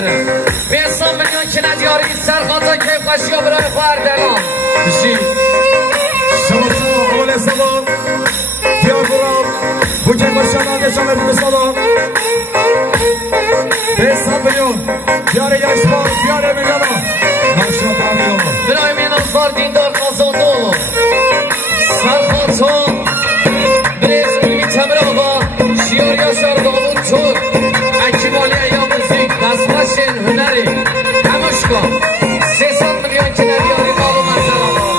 بیاره به حساب میلیون که ندیاری سرخانتا که قشیا برای فردلان بشی شما اول سلام دیار برام بوجه باشم نشانه بگو سلام به حساب میلیون دیاره یشبان دیاره میلیون ماشاءالله میلیون برای مینازدار دیندار قازانده olur سرخانتا برز علمی تمر آقا شیار یاشار دامون چود اکیمالی ایام موزیک بسمشن هنری هموش کن 300 میلیون که ندیاری معلوم از آقا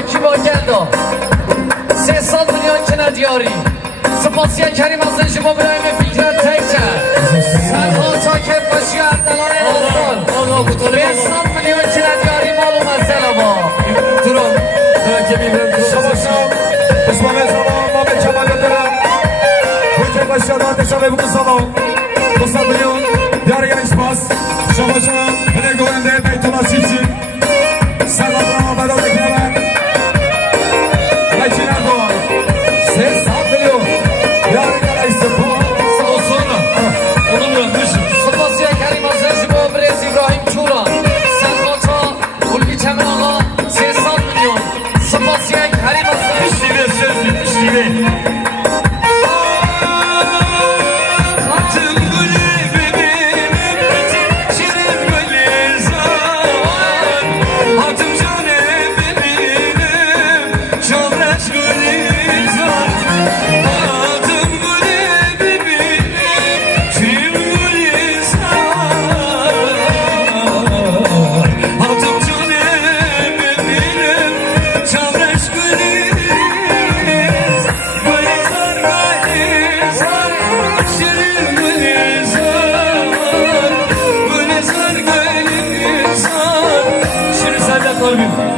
اکیباگندا 300 میلیون که ندیاری سپاسی کریم از شما برایم فکرت تکچه سرخانتا که باشی اردلان انستان 300 میلیون که ندیاری معلوم از سلام ترون که میبرم شما شام اسمام سلام ما به کمال دارم بوجه باشی آدم شما بگو سلام 200 میلیون دیاره یشباز شما شام بله گوینده بیتولا سیپسی سرخانتا بدو بکنم Kalbim